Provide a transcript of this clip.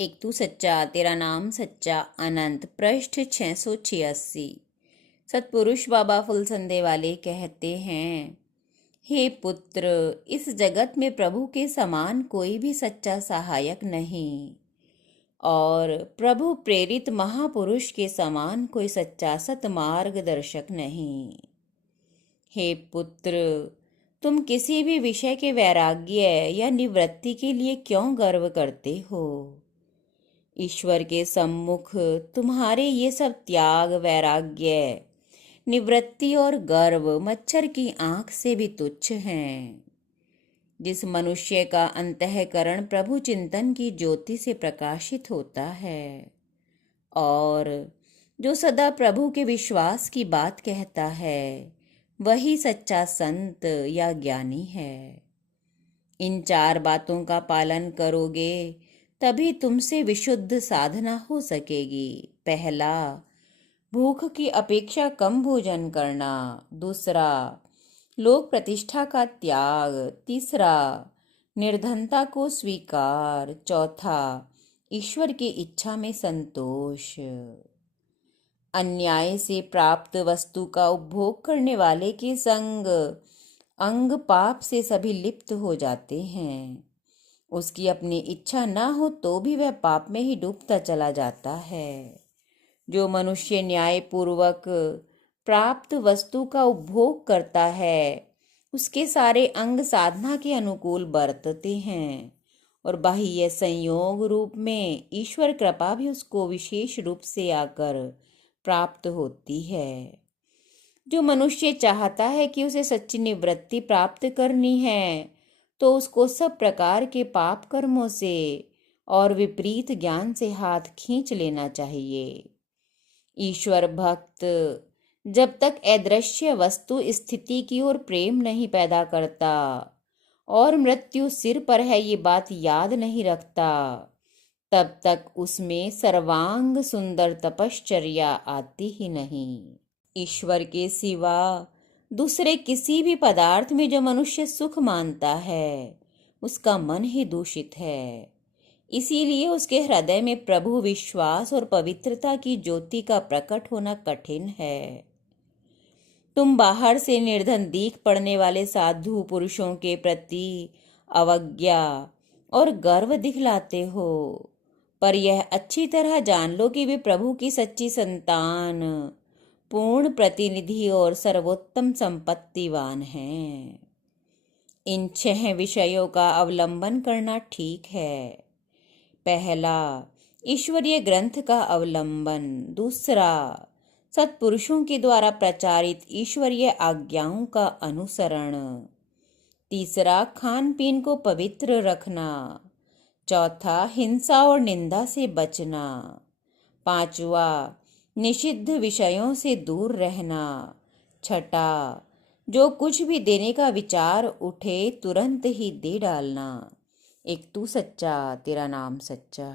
एक तू सच्चा तेरा नाम सच्चा अनंत पृष्ठ 686। सतपुरुष बाबा फुलसंदे वाले कहते हैं, हे पुत्र, इस जगत में प्रभु के समान कोई भी सच्चा सहायक नहीं और प्रभु प्रेरित महापुरुष के समान कोई सच्चा सतमार्गदर्शक नहीं। हे पुत्र, तुम किसी भी विषय के वैराग्य या निवृत्ति के लिए क्यों गर्व करते हो? ईश्वर के सम्मुख तुम्हारे ये सब त्याग, वैराग्य, निवृत्ति और गर्व मच्छर की आंख से भी तुच्छ हैं। जिस मनुष्य का अंतःकरण प्रभु चिंतन की ज्योति से प्रकाशित होता है और जो सदा प्रभु के विश्वास की बात कहता है, वही सच्चा संत या ज्ञानी है। इन 4 बातों का पालन करोगे तभी तुमसे विशुद्ध साधना हो सकेगी। पहला, भूख की अपेक्षा कम भोजन करना। दूसरा, लोक प्रतिष्ठा का त्याग। तीसरा, निर्धनता को स्वीकार। चौथा, ईश्वर की इच्छा में संतोष। अन्याय से प्राप्त वस्तु का उपभोग करने वाले के संग अंग पाप से सभी लिप्त हो जाते हैं। उसकी अपनी इच्छा ना हो तो भी वह पाप में ही डूबता चला जाता है। जो मनुष्य न्यायपूर्वक प्राप्त वस्तु का उपभोग करता है, उसके सारे अंग साधना के अनुकूल बरतते हैं और बाह्य संयोग रूप में ईश्वर कृपा भी उसको विशेष रूप से आकर प्राप्त होती है। जो मनुष्य चाहता है कि उसे सच्ची निवृत्ति प्राप्त करनी है, तो उसको सब प्रकार के पाप कर्मों से और विपरीत ज्ञान से हाथ खींच लेना चाहिए। ईश्वर भक्त जब तक अदृश्य वस्तु स्थिति की ओर प्रेम नहीं पैदा करता और मृत्यु सिर पर है ये बात याद नहीं रखता, तब तक उसमें सर्वांग सुंदर तपश्चर्या आती ही नहीं। ईश्वर के सिवा दूसरे किसी भी पदार्थ में जो मनुष्य सुख मानता है, उसका मन ही दूषित है। इसीलिए उसके हृदय में प्रभु विश्वास और पवित्रता की ज्योति का प्रकट होना कठिन है। तुम बाहर से निर्धन दिख पड़ने वाले साधु पुरुषों के प्रति अवज्ञा और गर्व दिखलाते हो, पर यह अच्छी तरह जान लो कि वे प्रभु की सच्ची संतान, पूर्ण प्रतिनिधि और सर्वोत्तम संपत्तिवान हैं। इन 6 विषयों का अवलंबन करना ठीक है। पहला, ईश्वरीय ग्रंथ का अवलंबन। दूसरा, सत्पुरुषों के द्वारा प्रचारित ईश्वरीय आज्ञाओं का अनुसरण। तीसरा, खान पीन को पवित्र रखना। चौथा, हिंसा और निंदा से बचना। पांचवा, निषिद्ध विषयों से दूर रहना। छठा, जो कुछ भी देने का विचार उठे तुरंत ही दे डालना। एक तू सच्चा तेरा नाम सच्चा।